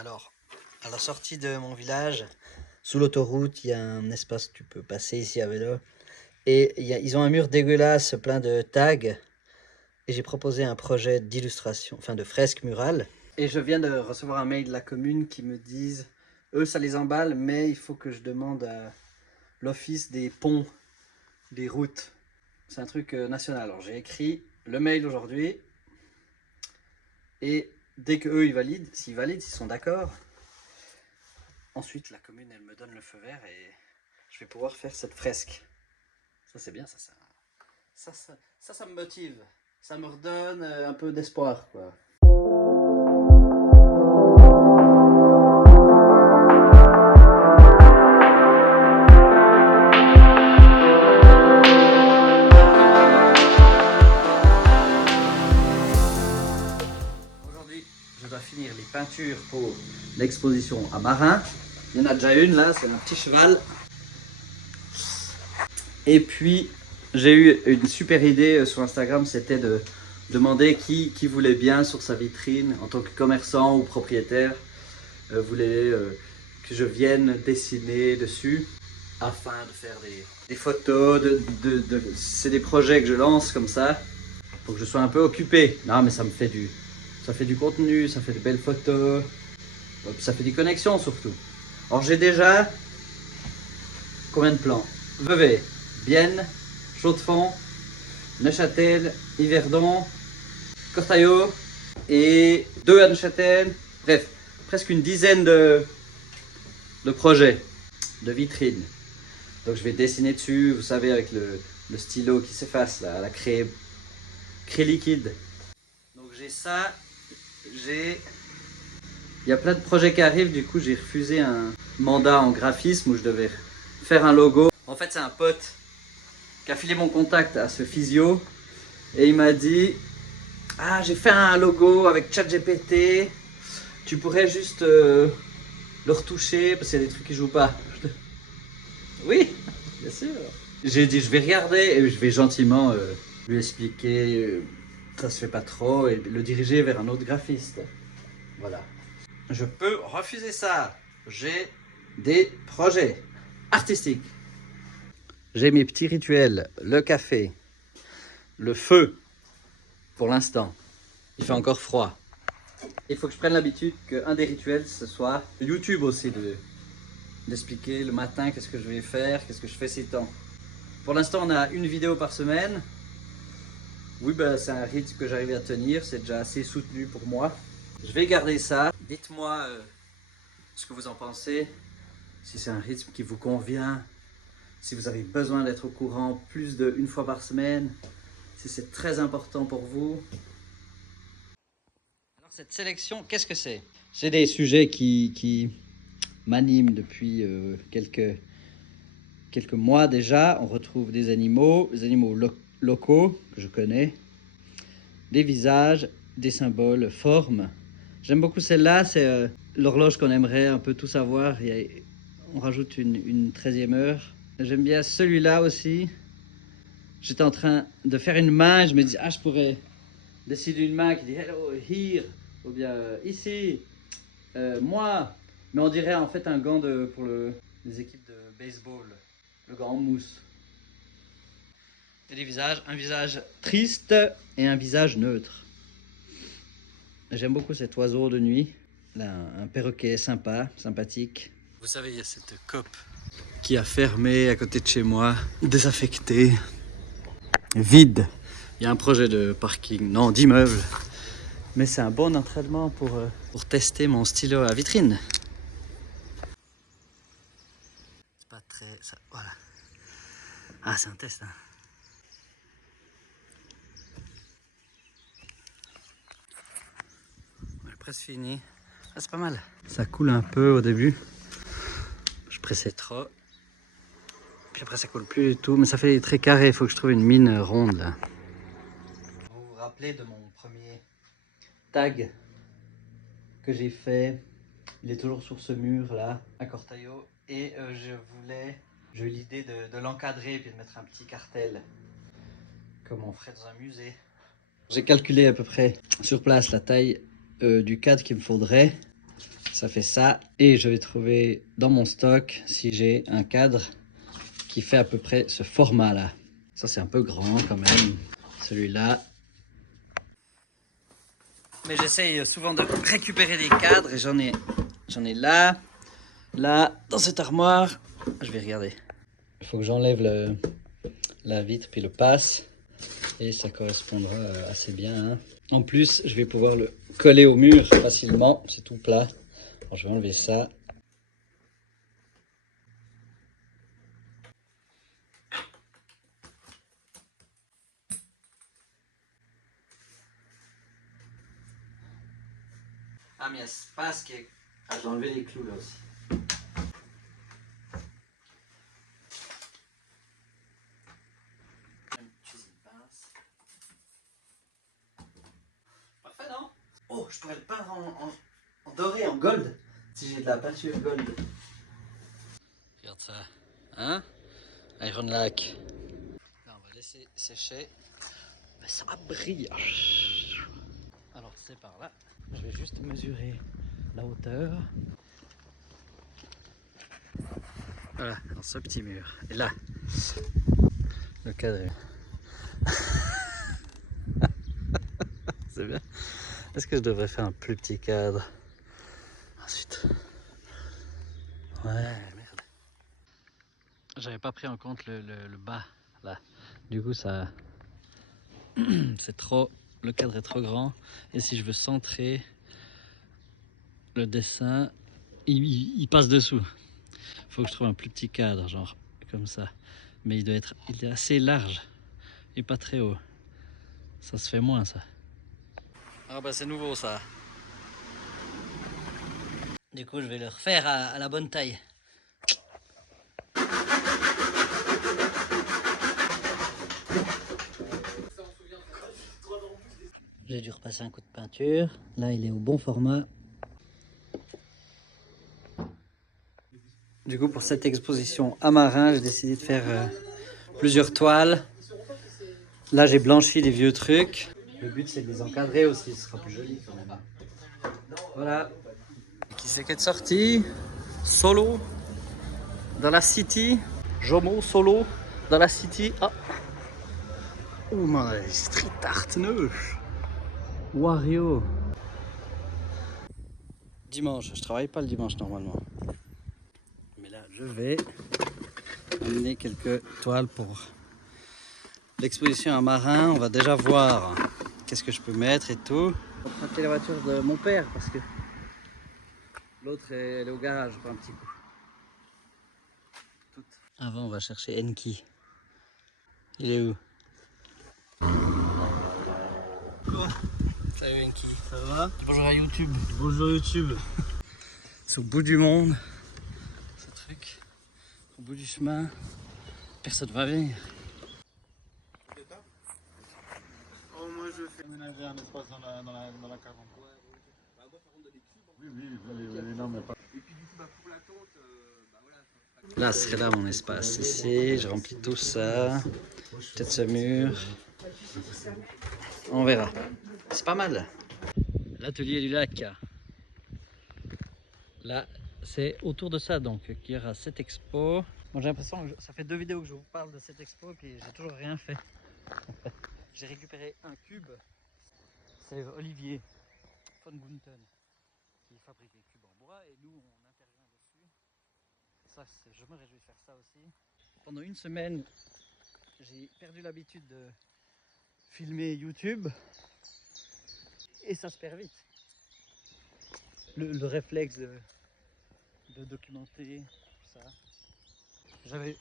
Alors, à la sortie de mon village, sous l'autoroute, il y a un espace où tu peux passer ici à vélo. Et ils ont un mur dégueulasse plein de tags. Et j'ai proposé un projet d'illustration, enfin de fresque murale. Et je viens de recevoir un mail de la commune qui me disent, eux ça les emballe, mais il faut que je demande à l'office des ponts, des routes. C'est un truc national. Alors j'ai écrit le mail aujourd'hui. Et dès qu'eux ils valident, s'ils sont d'accord, ensuite la commune elle me donne le feu vert et je vais pouvoir faire cette fresque. Ça c'est bien, ça me motive. Ça me redonne un peu d'espoir, quoi. Aujourd'hui, je dois finir les peintures pour l'exposition à Marin. Il y en a déjà une là, c'est un petit cheval. Et puis, j'ai eu une super idée sur Instagram, c'était de demander qui voulait bien sur sa vitrine, en tant que commerçant ou propriétaire, voulait que je vienne dessiner dessus, afin de faire des photos, c'est des projets que je lance comme ça, pour que je sois un peu occupé. Non mais ça fait du contenu, ça fait de belles photos, ça fait des connexions surtout. Alors j'ai déjà combien de plans? Vevey, Bienne, Chaux-de-Fonds, Neuchâtel, Yverdon, Cortaillot et 2 à Neuchâtel. Bref, presque une dizaine de projets, de vitrines. Donc je vais dessiner dessus, vous savez, avec le stylo qui s'efface, la craie liquide. Donc j'ai ça, il y a plein de projets qui arrivent, du coup j'ai refusé un mandat en graphisme où je devais faire un logo. En fait c'est un pote qui a filé mon contact à ce physio et il m'a dit: ah, j'ai fait un logo avec ChatGPT, tu pourrais juste le retoucher parce qu'il y a des trucs qui jouent pas. Oui, bien sûr. J'ai dit je vais regarder et je vais gentiment lui expliquer ça se fait pas trop et le diriger vers un autre graphiste. Voilà. Je peux refuser ça. J'ai des projets artistiques. J'ai mes petits rituels, le café, le feu pour l'instant. Il fait encore froid. Il faut que je prenne l'habitude qu'un des rituels ce soit YouTube aussi, d'expliquer le matin qu'est-ce que je vais faire, qu'est-ce que je fais ces temps. Pour l'instant on a une vidéo par semaine. Oui, bah, c'est un rythme que j'arrive à tenir, c'est déjà assez soutenu pour moi. Je vais garder ça. Dites-moi ce que vous en pensez, si c'est un rythme qui vous convient, si vous avez besoin d'être au courant plus d'une fois par semaine, si c'est très important pour vous. Alors cette sélection, qu'est-ce que c'est? C'est des sujets qui m'animent depuis quelques mois déjà. On retrouve des animaux locaux que je connais, des visages, des symboles, formes. J'aime beaucoup celle-là, c'est l'horloge qu'on aimerait un peu tout savoir. On rajoute une 13e heure. J'aime bien celui-là aussi. J'étais en train de faire une main, je me dis, ah, je pourrais décider une main qui dit hello, here, ou bien ici, moi. Mais on dirait en fait un gant pour les équipes de baseball, le gant en mousse. Et des visages, un visage triste et un visage neutre. J'aime beaucoup cet oiseau de nuit, là, un perroquet sympa, sympathique. Vous savez, il y a cette COP qui a fermé à côté de chez moi, désaffectée, vide. Il y a un projet de parking, non, d'immeuble. Mais c'est un bon entraînement pour tester mon stylo à vitrine. C'est pas très... voilà. Ah, c'est un test, hein. On est presque fini. Ah, c'est pas mal. Ça coule un peu au début. Je pressais trop. Puis après ça coule plus du tout, mais ça fait des traits carrés, il faut que je trouve une mine ronde là. Vous vous rappelez de mon premier tag que j'ai fait? Il est toujours sur ce mur là, à Cortaillot. Et j'ai eu l'idée de l'encadrer et puis de mettre un petit cartel, comme on ferait dans un musée. J'ai calculé à peu près sur place la taille du cadre qu'il me faudrait. Ça fait ça. Et je vais trouver dans mon stock si j'ai un cadre qui fait à peu près ce format-là. Ça, c'est un peu grand quand même. Celui-là. Mais j'essaye souvent de récupérer des cadres et j'en ai là, dans cette armoire. Je vais regarder. Il faut que j'enlève la vitre puis le passe et ça correspondra assez bien. Hein. En plus, je vais pouvoir le coller au mur facilement. C'est tout plat. Alors, je vais enlever ça. Ah, mais il y a ce passe qui est... Ah, j'ai enlevé les clous là aussi. Parfait, non? Oh, je pourrais le peindre en doré, en gold, si j'ai de la peinture gold. Regarde ça, hein? Iron Lac. Là, on va laisser sécher. Mais ça brille. Alors, c'est par là. Je vais juste mesurer la hauteur. Voilà, dans ce petit mur. Et là, le cadre. C'est bien. Est-ce que je devrais faire un plus petit cadre? Ensuite. Ouais, merde. J'avais pas pris en compte le bas, là. Du coup, ça... c'est trop... Le cadre est trop grand. Et si je veux centrer le dessin, il passe dessous. Faut que je trouve un plus petit cadre, genre comme ça. Mais il est assez large et pas très haut. Ça se fait moins, ça. Ah bah c'est nouveau, ça. Du coup, je vais le refaire à la bonne taille. J'ai dû repasser un coup de peinture. Là, il est au bon format. Du coup, pour cette exposition à Marin, j'ai décidé de faire plusieurs toiles. Là, j'ai blanchi des vieux trucs. Le but, c'est de les encadrer aussi. Ce sera plus joli quand même. Voilà. Qui c'est qui est sorti? Solo dans la city. Jomo solo dans la city. Ah. Oh my street art neuf. Wario. Dimanche, je travaille pas le dimanche normalement. Mais là, je vais amener quelques toiles pour l'exposition à Marin. On va déjà voir qu'est-ce que je peux mettre et tout. Je vais emprunter la voiture de mon père parce que l'autre elle est au garage pour un petit coup. Avant, on va chercher Enki. Il est où? Salut Enki. Ça va? Bonjour à YouTube. Bonjour YouTube. C'est au bout du monde. Ce truc. Au bout du chemin. Personne va venir. Oh, moi je fais aménager un espace dans la cabane. Bah moi par contre dans les cubes. Oui, non mais pas. Et puis du coup bah pour la tente, bah voilà. Là, ce serait là mon espace. Ici, je remplis tout ça. Peut-être ce mur. On verra. C'est pas mal. L'atelier du lac. Là, c'est autour de ça donc qu'il y aura cette expo. Bon, j'ai l'impression que ça fait 2 vidéos que je vous parle de cette expo puis j'ai toujours rien fait. J'ai récupéré un cube. C'est Olivier von Bunten qui fabrique les cubes en bois et nous on intervient dessus. Ça, je me réjouis de faire ça aussi. Pendant une semaine, j'ai perdu l'habitude de filmer YouTube et ça se perd vite. Le réflexe de documenter tout ça. J'avais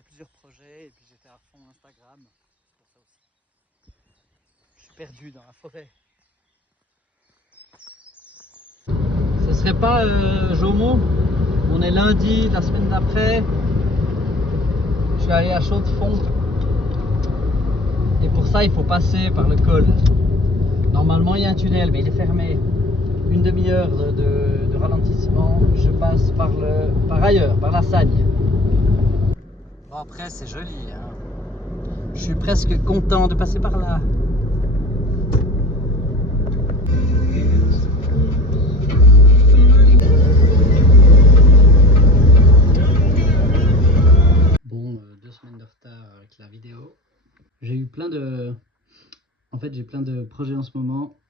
plusieurs projets et puis j'étais à fond Instagram, c'est pour ça aussi. Je suis perdu dans la forêt. Ce serait pas Jomo? On est lundi, la semaine d'après. Je suis allé à Chaux-de-Fonds. Et pour ça, il faut passer par le col. Normalement, il y a un tunnel, mais il est fermé. Une demi-heure de ralentissement. Je passe par ailleurs, par la Sagne. Bon, après, c'est joli. Hein. Je suis presque content de passer par là. fait, j'ai plein de projets en ce moment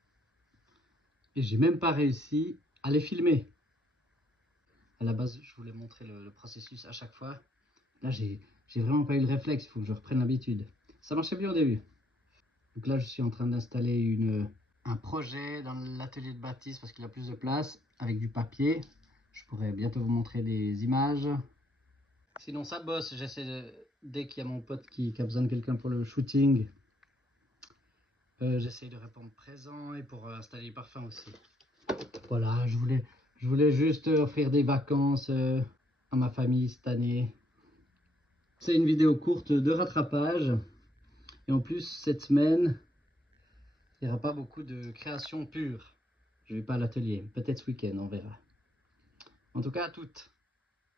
et j'ai même pas réussi à les filmer. À la base, je voulais montrer le processus à chaque fois. Là, j'ai vraiment pas eu le réflexe, il faut que je reprenne l'habitude. Ça marchait bien au début. Donc là, je suis en train d'installer un projet dans l'atelier de Baptiste parce qu'il a plus de place avec du papier. Je pourrais bientôt vous montrer des images. Sinon, ça bosse. Dès qu'il y a mon pote qui a besoin de quelqu'un pour le shooting, j'essaye de répondre présent et pour installer les parfums aussi. Voilà, je voulais juste offrir des vacances à ma famille cette année. C'est une vidéo courte de rattrapage. Et en plus, cette semaine, il n'y aura pas beaucoup de création pure. Je vais pas à l'atelier. Peut-être ce week-end, on verra. En tout cas, à toutes.